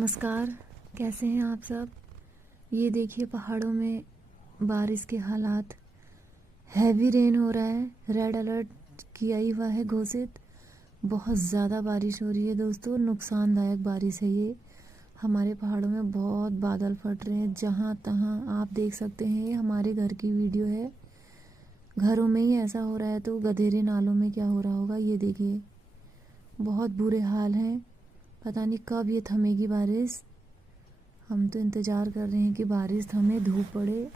नमस्कार, कैसे हैं आप सब। ये देखिए पहाड़ों में बारिश के हालात, हैवी रेन हो रहा है। रेड अलर्ट किया ही हुआ है घोषित। बहुत ज़्यादा बारिश हो रही है दोस्तों, नुकसानदायक बारिश है ये। हमारे पहाड़ों में बहुत बादल फट रहे हैं, जहाँ तहाँ आप देख सकते हैं। ये हमारे घर की वीडियो है। घरों में ही ऐसा हो रहा है तो गधेरे नालों में क्या हो रहा होगा, ये देखिए। बहुत बुरे हाल हैं। पता नहीं कब ये थमेगी बारिश। हम तो इंतज़ार कर रहे हैं कि बारिश थमे, धूप पड़े।